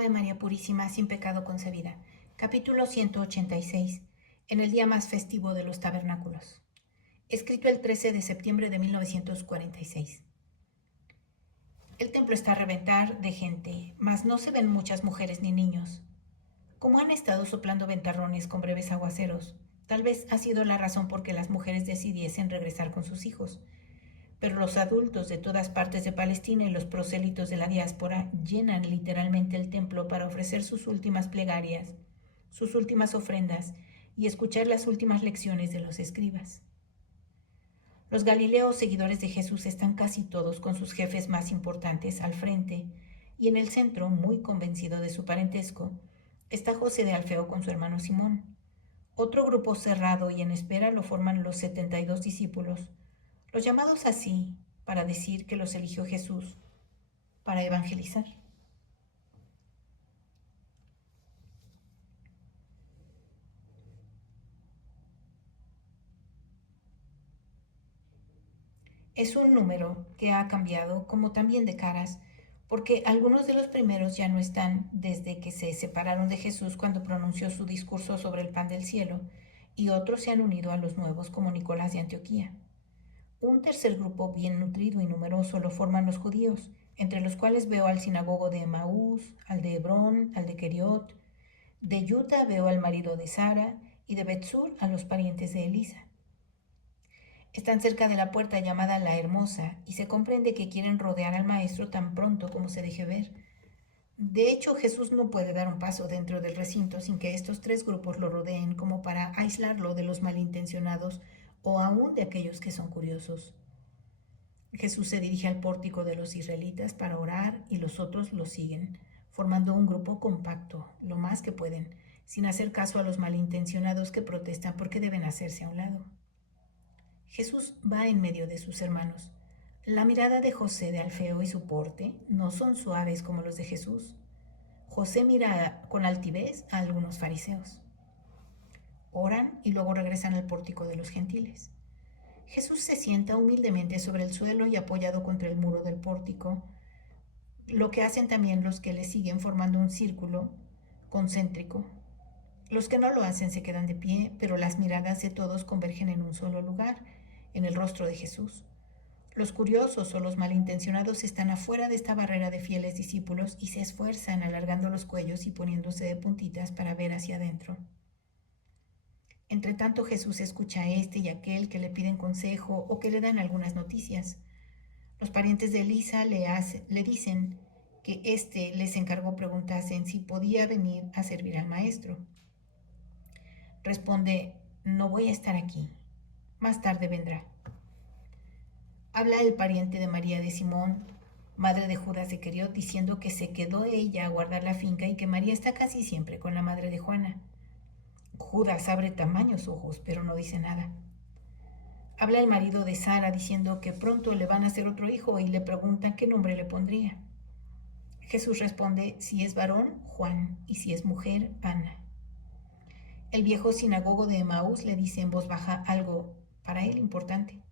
Ave María Purísima, sin pecado concebida. Capítulo 186. En el día más festivo de los tabernáculos. Escrito el 13 de septiembre de 1946. El templo está a reventar de gente, mas no se ven muchas mujeres ni niños. Como han estado soplando ventarrones con breves aguaceros, tal vez ha sido la razón por que las mujeres decidiesen regresar con sus hijos. Pero los adultos de todas partes de Palestina y los prosélitos de la diáspora llenan literalmente el templo para ofrecer sus últimas plegarias, sus últimas ofrendas y escuchar las últimas lecciones de los escribas. Los galileos seguidores de Jesús están casi todos con sus jefes más importantes al frente, y en el centro, muy convencido de su parentesco, está José de Alfeo con su hermano Simón. Otro grupo cerrado y en espera lo forman los 72 discípulos, los llamados así para decir que los eligió Jesús para evangelizar. Es un número que ha cambiado como también de caras, porque algunos de los primeros ya no están desde que se separaron de Jesús cuando pronunció su discurso sobre el pan del cielo, y otros se han unido a los nuevos como Nicolás de Antioquía. Un tercer grupo bien nutrido y numeroso lo forman los judíos, entre los cuales veo al sinagogo de Emaús, al de Hebrón, al de Keriot. De Yuta veo al marido de Sara y de Betsur a los parientes de Elisa. Están cerca de la puerta llamada La Hermosa y se comprende que quieren rodear al maestro tan pronto como se deje ver. De hecho, Jesús no puede dar un paso dentro del recinto sin que estos tres grupos lo rodeen como para aislarlo de los malintencionados o aún de aquellos que son curiosos. Jesús se dirige al pórtico de los israelitas para orar y los otros lo siguen, formando un grupo compacto, lo más que pueden, sin hacer caso a los malintencionados que protestan porque deben hacerse a un lado. Jesús va en medio de sus hermanos. La mirada de José de Alfeo y su porte no son suaves como los de Jesús. José mira con altivez a algunos fariseos. Oran y luego regresan al pórtico de los gentiles. Jesús se sienta humildemente sobre el suelo y apoyado contra el muro del pórtico, lo que hacen también los que le siguen formando un círculo concéntrico. Los que no lo hacen se quedan de pie, pero las miradas de todos convergen en un solo lugar, en el rostro de Jesús. Los curiosos o los malintencionados están afuera de esta barrera de fieles discípulos y se esfuerzan alargando los cuellos y poniéndose de puntitas para ver hacia adentro. Entre tanto, Jesús escucha a este y aquel que le piden consejo o que le dan algunas noticias. Los parientes de Elisa le dicen que éste les encargó preguntasen si podía venir a servir al maestro. Responde: no voy a estar aquí, más tarde vendrá. Habla el pariente de María de Simón, madre de Judas de Keriot, diciendo que se quedó ella a guardar la finca y que María está casi siempre con la madre de Juana. Judas abre tamaños ojos, pero no dice nada. Habla el marido de Sara diciendo que pronto le van a hacer otro hijo y le preguntan qué nombre le pondría. Jesús responde: si es varón, Juan, y si es mujer, Ana. El viejo sinagogo de Emaús le dice en voz baja algo para él importante.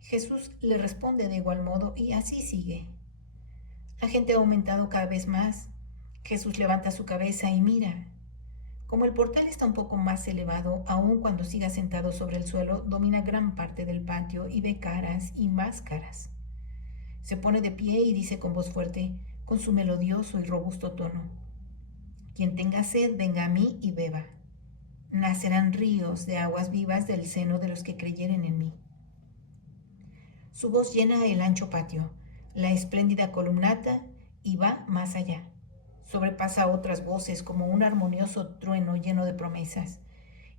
Jesús le responde de igual modo y así sigue. La gente ha aumentado cada vez más. Jesús levanta su cabeza y mira. Como el portal está un poco más elevado, aun cuando siga sentado sobre el suelo, domina gran parte del patio y ve caras y más caras. Se pone de pie y dice con voz fuerte, con su melodioso y robusto tono: quien tenga sed, venga a mí y beba. Nacerán ríos de aguas vivas del seno de los que creyeren en mí. Su voz llena el ancho patio, la espléndida columnata, y va más allá. Sobrepasa otras voces como un armonioso trueno lleno de promesas.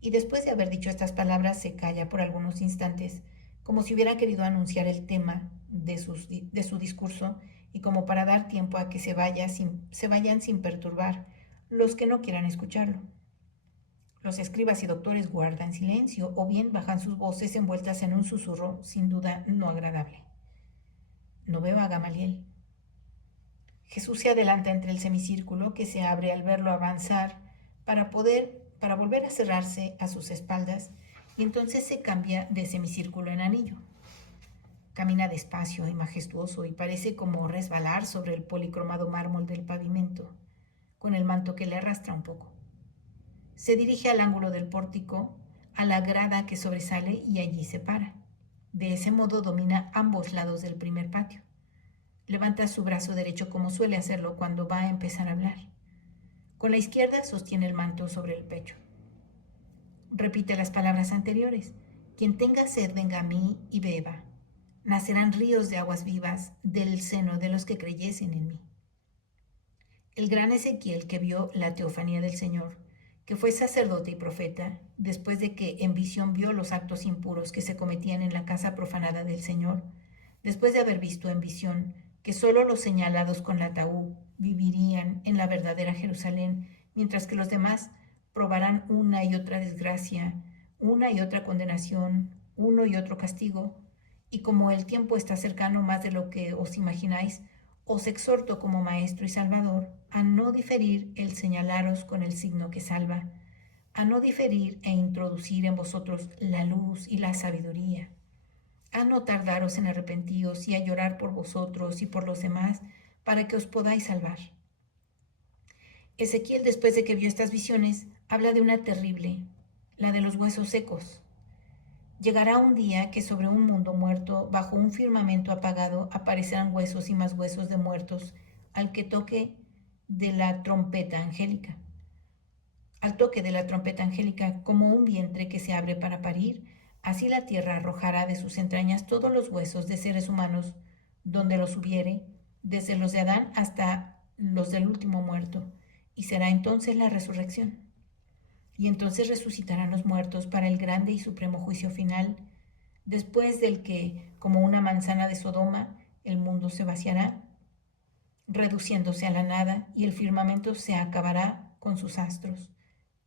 Y después de haber dicho estas palabras se calla por algunos instantes, como si hubiera querido anunciar el tema de su discurso y como para dar tiempo a que se vayan sin perturbar los que no quieran escucharlo. Los escribas y doctores guardan silencio o bien bajan sus voces envueltas en un susurro sin duda no agradable. No veo a Gamaliel. Jesús se adelanta entre el semicírculo que se abre al verlo avanzar para volver a cerrarse a sus espaldas, y entonces se cambia de semicírculo en anillo. Camina despacio y majestuoso y parece como resbalar sobre el policromado mármol del pavimento. con el manto que le arrastra un poco. Se dirige al ángulo del pórtico, a la grada que sobresale y allí se para. De ese modo domina ambos lados del primer patio. Levanta su brazo derecho como suele hacerlo cuando va a empezar a hablar. Con la izquierda sostiene el manto sobre el pecho. Repite las palabras anteriores. Quien tenga sed, venga a mí y beba. Nacerán ríos de aguas vivas del seno de los que creyesen en mí. El gran Ezequiel, que vio la teofanía del Señor, que fue sacerdote y profeta, después de que en visión vio los actos impuros que se cometían en la casa profanada del Señor, después de haber visto en visión que solo los señalados con la ataúd vivirían en la verdadera Jerusalén, mientras que los demás probarán una y otra desgracia, una y otra condenación, uno y otro castigo, y como el tiempo está cercano más de lo que os imagináis, os exhorto como Maestro y Salvador a no diferir el señalaros con el signo que salva, a no diferir e introducir en vosotros la luz y la sabiduría, a no tardaros en arrepentiros y a llorar por vosotros y por los demás para que os podáis salvar. Ezequiel, después de que vio estas visiones, habla de una terrible, la de los huesos secos. Llegará un día que sobre un mundo muerto, bajo un firmamento apagado, aparecerán huesos y más huesos de muertos al que toque de la trompeta angélica. Al toque de la trompeta angélica, como un vientre que se abre para parir, así la tierra arrojará de sus entrañas todos los huesos de seres humanos, donde los hubiere, desde los de Adán hasta los del último muerto, y será entonces la resurrección. Y entonces resucitarán los muertos para el grande y supremo juicio final, después del que, como una manzana de Sodoma, el mundo se vaciará, reduciéndose a la nada, y el firmamento se acabará con sus astros.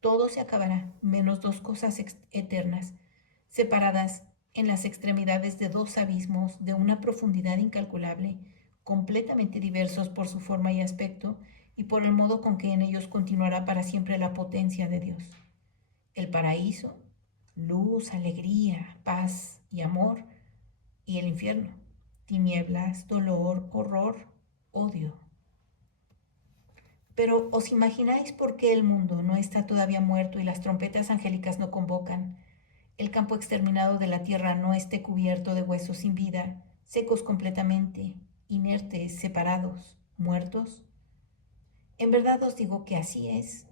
Todo se acabará, menos dos cosas eternas, separadas en las extremidades de dos abismos de una profundidad incalculable, completamente diversos por su forma y aspecto, y por el modo con que en ellos continuará para siempre la potencia de Dios. El paraíso, luz, alegría, paz y amor, y el infierno, tinieblas, dolor, horror, odio. Pero ¿os imagináis por qué el mundo no está todavía muerto y las trompetas angélicas no convocan? El campo exterminado de la tierra no esté cubierto de huesos sin vida, secos completamente, inertes, separados, muertos. En verdad os digo que así es.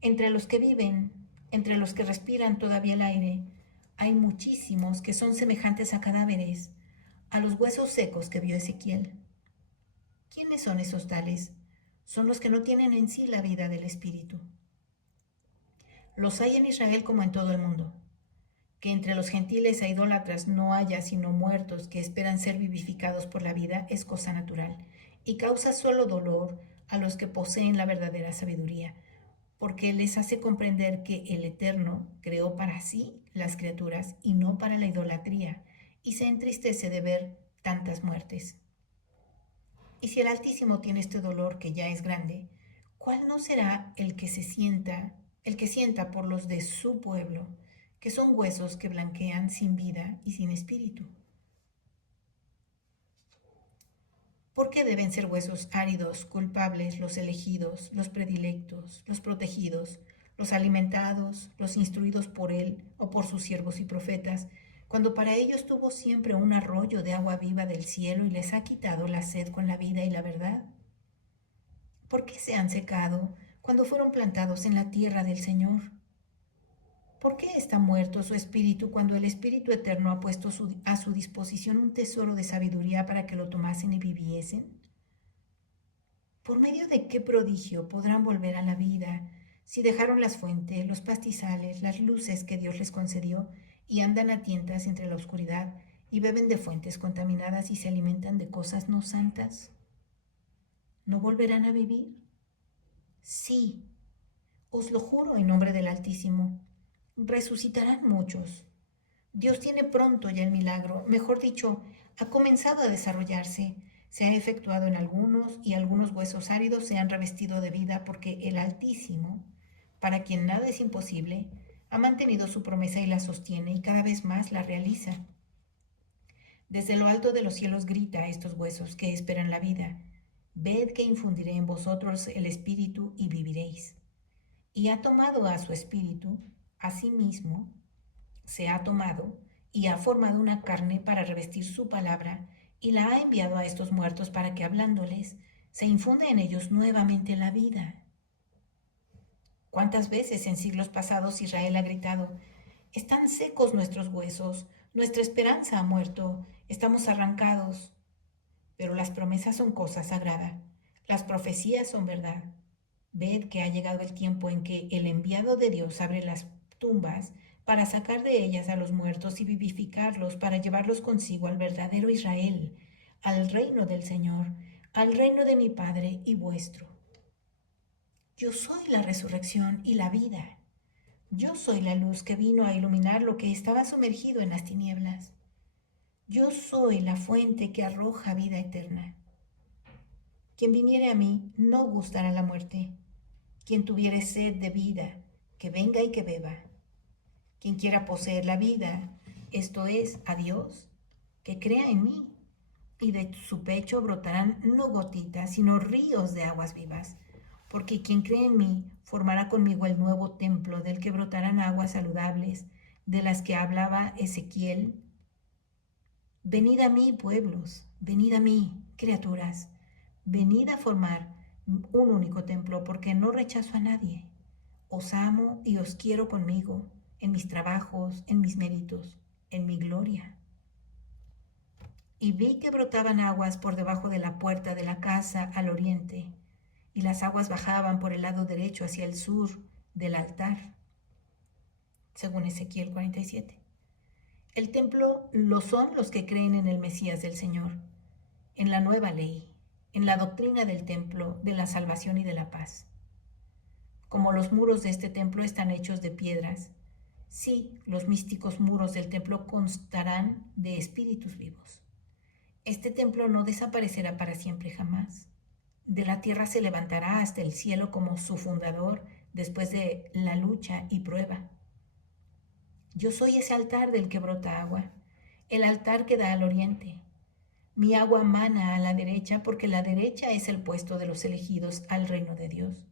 Entre los que viven, entre los que respiran todavía el aire, hay muchísimos que son semejantes a cadáveres, a los huesos secos que vio Ezequiel. ¿Quiénes son esos tales? Son los que no tienen en sí la vida del Espíritu. Los hay en Israel como en todo el mundo. Que entre los gentiles e idólatras no haya sino muertos que esperan ser vivificados por la vida es cosa natural, y causa solo dolor a los que poseen la verdadera sabiduría, porque les hace comprender que el Eterno creó para sí las criaturas y no para la idolatría, y se entristece de ver tantas muertes. Y si el Altísimo tiene este dolor que ya es grande, ¿cuál no será el que sienta por los de su pueblo, que son huesos que blanquean sin vida y sin espíritu? ¿Por qué deben ser huesos áridos, culpables, los elegidos, los predilectos, los protegidos, los alimentados, los instruidos por él o por sus siervos y profetas, cuando para ellos tuvo siempre un arroyo de agua viva del cielo y les ha quitado la sed con la vida y la verdad? ¿Por qué se han secado cuando fueron plantados en la tierra del Señor? ¿Por qué está muerto su espíritu cuando el Espíritu Eterno ha puesto a su disposición un tesoro de sabiduría para que lo tomasen y viviesen? ¿Por medio de qué prodigio podrán volver a la vida si dejaron las fuentes, los pastizales, las luces que Dios les concedió y andan a tientas entre la oscuridad y beben de fuentes contaminadas y se alimentan de cosas no santas? ¿No volverán a vivir? Sí, os lo juro en nombre del Altísimo. Resucitarán muchos. Dios tiene pronto ya el milagro, mejor dicho, ha comenzado a desarrollarse, se ha efectuado en algunos y algunos huesos áridos se han revestido de vida porque el Altísimo, para quien nada es imposible, ha mantenido su promesa y la sostiene y cada vez más la realiza. Desde lo alto de los cielos grita a estos huesos que esperan la vida. Ved que infundiré en vosotros el espíritu y viviréis. Y ha tomado a su espíritu, a sí mismo, se ha tomado y ha formado una carne para revestir su palabra y la ha enviado a estos muertos para que hablándoles se infunde en ellos nuevamente la vida. ¿Cuántas veces en siglos pasados Israel ha gritado, están secos nuestros huesos, nuestra esperanza ha muerto, estamos arrancados? Pero las promesas son cosa sagrada, las profecías son verdad. Ved que ha llegado el tiempo en que el enviado de Dios abre las tumbas para sacar de ellas a los muertos y vivificarlos para llevarlos consigo al verdadero Israel, al reino del Señor, al reino de mi Padre y vuestro. Yo soy la resurrección y la vida. Yo soy la luz que vino a iluminar lo que estaba sumergido en las tinieblas. Yo soy la fuente que arroja vida eterna. Quien viniere a mí no gustará la muerte. Quien tuviere sed de vida, que venga y que beba. Quien quiera poseer la vida, esto es, a Dios, que crea en mí. Y de su pecho brotarán no gotitas, sino ríos de aguas vivas. Porque quien cree en mí formará conmigo el nuevo templo del que brotarán aguas saludables, de las que hablaba Ezequiel. Venid a mí, pueblos, venid a mí, criaturas, venid a formar un único templo, porque no rechazo a nadie. Os amo y os quiero conmigo, en mis trabajos, en mis méritos, en mi gloria. Y vi que brotaban aguas por debajo de la puerta de la casa al oriente, y las aguas bajaban por el lado derecho hacia el sur del altar, según Ezequiel 47. El templo lo son los que creen en el Mesías del Señor, en la nueva ley, en la doctrina del templo, de la salvación y de la paz. Como los muros de este templo están hechos de piedras, sí, los místicos muros del templo constarán de espíritus vivos. Este templo no desaparecerá para siempre jamás. De la tierra se levantará hasta el cielo como su fundador después de la lucha y prueba. Yo soy ese altar del que brota agua, el altar que da al oriente. Mi agua mana a la derecha porque la derecha es el puesto de los elegidos al reino de Dios.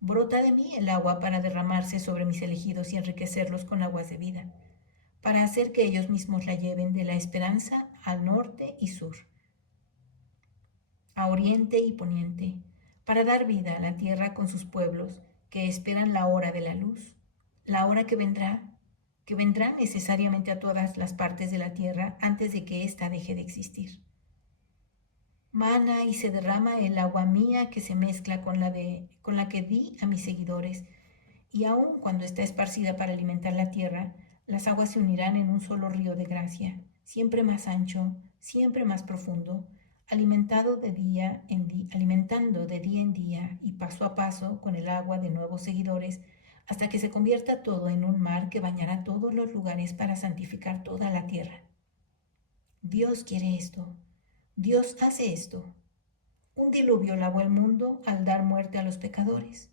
Brota de mí el agua para derramarse sobre mis elegidos y enriquecerlos con aguas de vida, para hacer que ellos mismos la lleven de la esperanza al norte y sur, a oriente y poniente, para dar vida a la tierra con sus pueblos que esperan la hora de la luz, la hora que vendrá necesariamente a todas las partes de la tierra antes de que ésta deje de existir. Mana y se derrama el agua mía que se mezcla con la que di a mis seguidores, y aun cuando está esparcida para alimentar la tierra, las aguas se unirán en un solo río de gracia, siempre más ancho, siempre más profundo, alimentando de día en día y paso a paso con el agua de nuevos seguidores, hasta que se convierta todo en un mar que bañará todos los lugares para santificar toda la tierra. Dios quiere esto. Dios hace esto. Un diluvio lavó el mundo al dar muerte a los pecadores.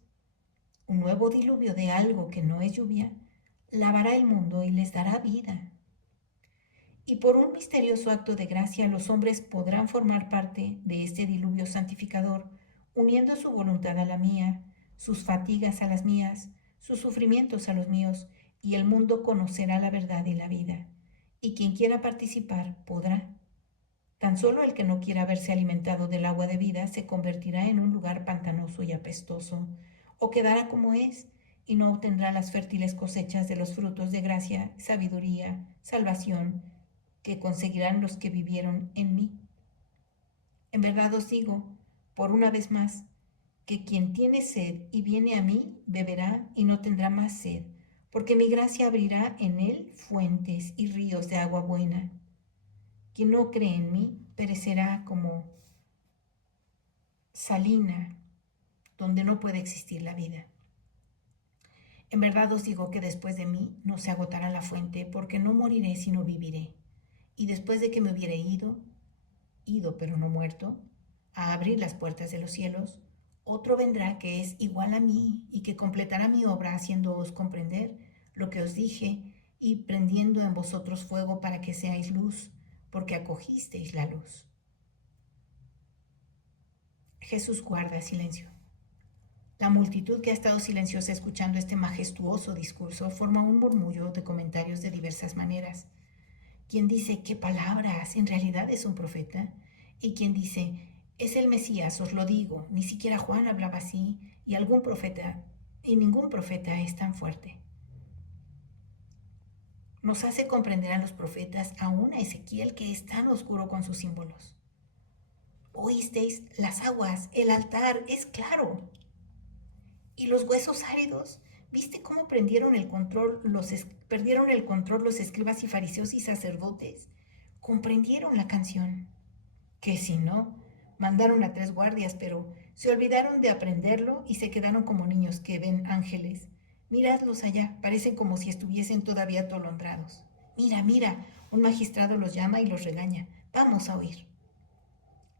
Un nuevo diluvio de algo que no es lluvia lavará el mundo y les dará vida. Y por un misterioso acto de gracia los hombres podrán formar parte de este diluvio santificador, uniendo su voluntad a la mía, sus fatigas a las mías, sus sufrimientos a los míos, y el mundo conocerá la verdad y la vida. Y quien quiera participar podrá. Tan solo el que no quiera verse alimentado del agua de vida se convertirá en un lugar pantanoso y apestoso, o quedará como es, y no obtendrá las fértiles cosechas de los frutos de gracia, sabiduría, salvación, que conseguirán los que vivieron en mí. En verdad os digo, por una vez más, que quien tiene sed y viene a mí, beberá y no tendrá más sed, porque mi gracia abrirá en él fuentes y ríos de agua buena. Quien no cree en mí perecerá como salina donde no puede existir la vida. En verdad os digo que después de mí no se agotará la fuente, porque no moriré sino viviré. Y después de que me hubiere ido pero no muerto, a abrir las puertas de los cielos, otro vendrá que es igual a mí y que completará mi obra haciéndoos comprender lo que os dije y prendiendo en vosotros fuego para que seáis luz, porque acogisteis la luz. Jesús guarda silencio. La multitud que ha estado silenciosa escuchando este majestuoso discurso forma un murmullo de comentarios de diversas maneras. Quien dice, ¿qué palabras? En realidad es un profeta. Y quien dice, es el Mesías, os lo digo, ni siquiera Juan hablaba así, y ningún profeta es tan fuerte. Nos hace comprender a los profetas, aún a Ezequiel, que es tan oscuro con sus símbolos. Oísteis las aguas, el altar es claro. Y los huesos áridos, ¿viste cómo perdieron el control los escribas y fariseos y sacerdotes? Comprendieron la canción. Que si no, mandaron a 3 guardias, pero se olvidaron de aprenderlo y se quedaron como niños que ven ángeles. Miradlos allá, parecen como si estuviesen todavía atolondrados. Mira, mira, un magistrado los llama y los regaña. Vamos a oír.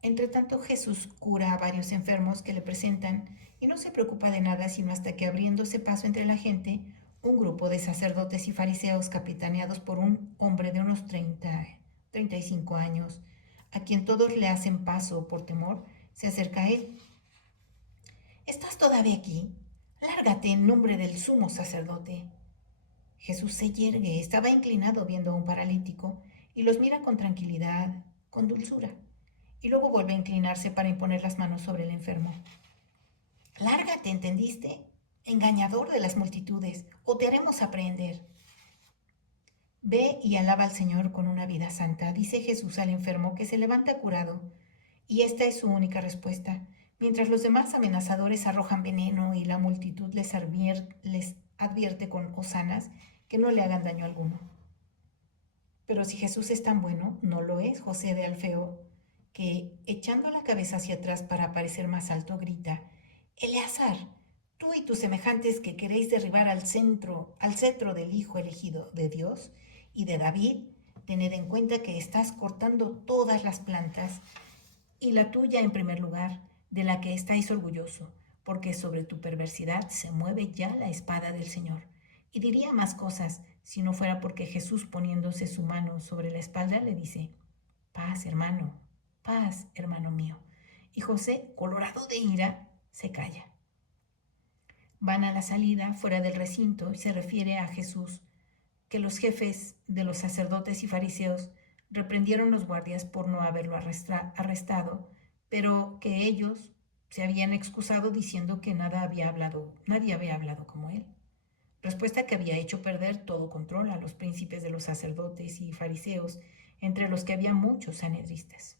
Entretanto, Jesús cura a varios enfermos que le presentan y no se preocupa de nada sino hasta que, abriéndose paso entre la gente, un grupo de sacerdotes y fariseos capitaneados por un hombre de unos 35 años, a quien todos le hacen paso por temor, se acerca a él. ¿Estás todavía aquí? Lárgate en nombre del sumo sacerdote. Jesús se yergue, estaba inclinado viendo a un paralítico y los mira con tranquilidad, con dulzura, y luego vuelve a inclinarse para imponer las manos sobre el enfermo. Lárgate, ¿entendiste? Engañador de las multitudes, o te haremos aprehender. Ve y alaba al Señor con una vida santa, dice Jesús al enfermo, que se levanta curado, y esta es su única respuesta. Mientras los demás amenazadores arrojan veneno y la multitud les advierte con hosanas que no le hagan daño alguno. Pero si Jesús es tan bueno, no lo es José de Alfeo, que, echando la cabeza hacia atrás para parecer más alto, grita: Eleazar, tú y tus semejantes que queréis derribar al cetro del Hijo elegido de Dios y de David, tened en cuenta que estás cortando todas las plantas, y la tuya en primer lugar, de la que estáis orgulloso, porque sobre tu perversidad se mueve ya la espada del Señor. Y diría más cosas, si no fuera porque Jesús, poniéndose su mano sobre la espalda, le dice: paz, hermano mío. Y José, colorado de ira, se calla. Van a la salida, fuera del recinto, y se refiere a Jesús, que los jefes de los sacerdotes y fariseos reprendieron los guardias por no haberlo arrestado, pero que ellos se habían excusado diciendo que nadie había hablado como él. Respuesta que había hecho perder todo control a los príncipes de los sacerdotes y fariseos, entre los que había muchos sanhedristas.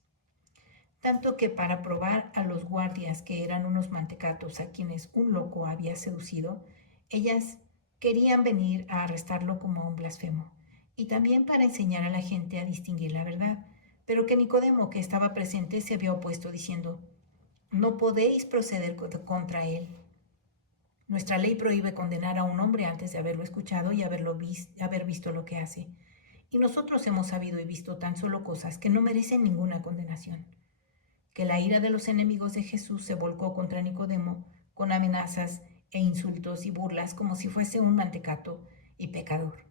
Tanto que, para probar a los guardias que eran unos mantecatos a quienes un loco había seducido, ellas querían venir a arrestarlo como un blasfemo, y también para enseñar a la gente a distinguir la verdad, pero que Nicodemo, que estaba presente, se había opuesto diciendo: no podéis proceder contra él. Nuestra ley prohíbe condenar a un hombre antes de haberlo escuchado y haber visto lo que hace, y nosotros hemos sabido y visto tan solo cosas que no merecen ninguna condenación. Que la ira de los enemigos de Jesús se volcó contra Nicodemo con amenazas e insultos y burlas como si fuese un mantecato y pecador.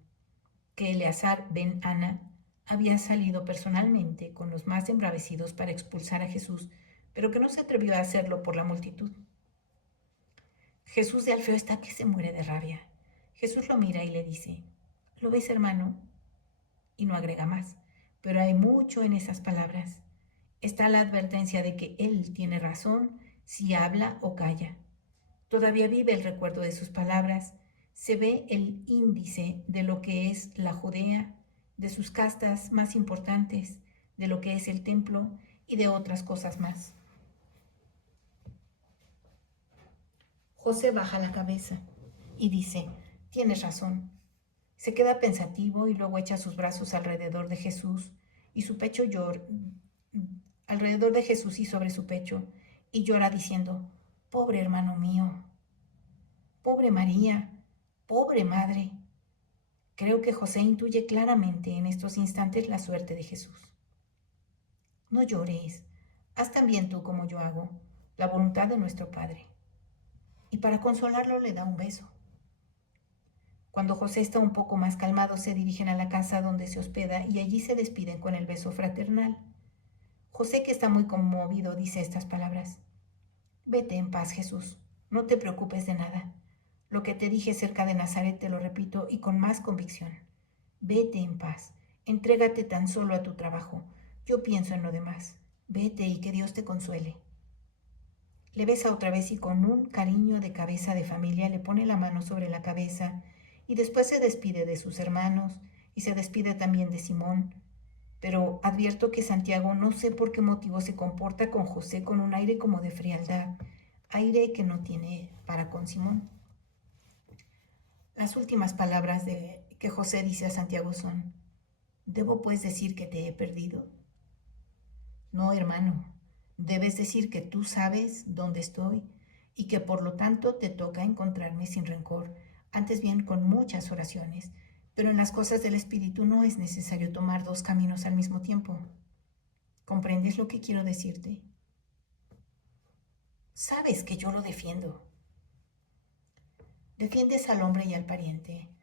Que Eleazar ben Ana había salido personalmente con los más embravecidos para expulsar a Jesús, pero que no se atrevió a hacerlo por la multitud. Jesús de Alfeo está que se muere de rabia. Jesús lo mira y le dice: ¿lo ves, hermano? Y no agrega más, pero hay mucho en esas palabras. Está la advertencia de que él tiene razón si habla o calla. Todavía vive el recuerdo de sus palabras. Se ve el índice de lo que es la Judea, de sus castas más importantes, de lo que es el templo y de otras cosas más. José baja la cabeza y dice: tienes razón. Se queda pensativo y luego echa sus brazos alrededor de Jesús y su pecho alrededor de Jesús y sobre su pecho, y llora diciendo: pobre hermano mío, pobre María, pobre madre. Creo que José intuye claramente en estos instantes la suerte de Jesús. No llores, haz también tú como yo hago, la voluntad de nuestro Padre. Y para consolarlo le da un beso. Cuando José está un poco más calmado, se dirigen a la casa donde se hospeda y allí se despiden con el beso fraternal. José, que está muy conmovido, dice estas palabras: Vete en paz, Jesús. No te preocupes de nada. Lo que te dije cerca de Nazaret te lo repito y con más convicción. Vete en paz. Entrégate tan solo a tu trabajo. Yo pienso en lo demás. Vete y que Dios te consuele. Le besa otra vez y con un cariño de cabeza de familia le pone la mano sobre la cabeza y después se despide de sus hermanos y se despide también de Simón. Pero advierto que Santiago no sé por qué motivo se comporta con José con un aire como de frialdad, aire que no tiene para con Simón. Las últimas palabras que José dice a Santiago son: ¿debo pues decir que te he perdido? No, hermano, debes decir que tú sabes dónde estoy y que por lo tanto te toca encontrarme sin rencor, antes bien con muchas oraciones, pero en las cosas del Espíritu no es necesario tomar dos caminos al mismo tiempo. ¿Comprendes lo que quiero decirte? Sabes que yo lo defiendo. Defiendes al hombre y al pariente.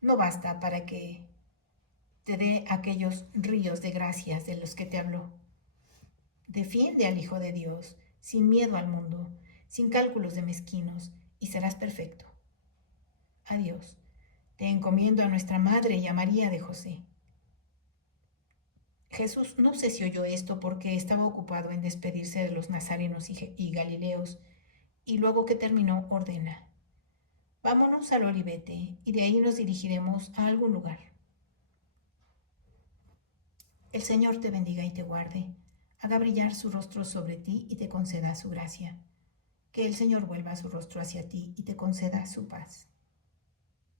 No basta para que te dé aquellos ríos de gracias de los que te habló. Defiende al Hijo de Dios, sin miedo al mundo, sin cálculos de mezquinos, y serás perfecto. Adiós. Te encomiendo a nuestra Madre y a María de José. Jesús no sé si oyó esto porque estaba ocupado en despedirse de los nazarenos y galileos, y luego que terminó ordena: vámonos al Olivete y de ahí nos dirigiremos a algún lugar. El Señor te bendiga y te guarde, haga brillar su rostro sobre ti y te conceda su gracia. Que el Señor vuelva su rostro hacia ti y te conceda su paz.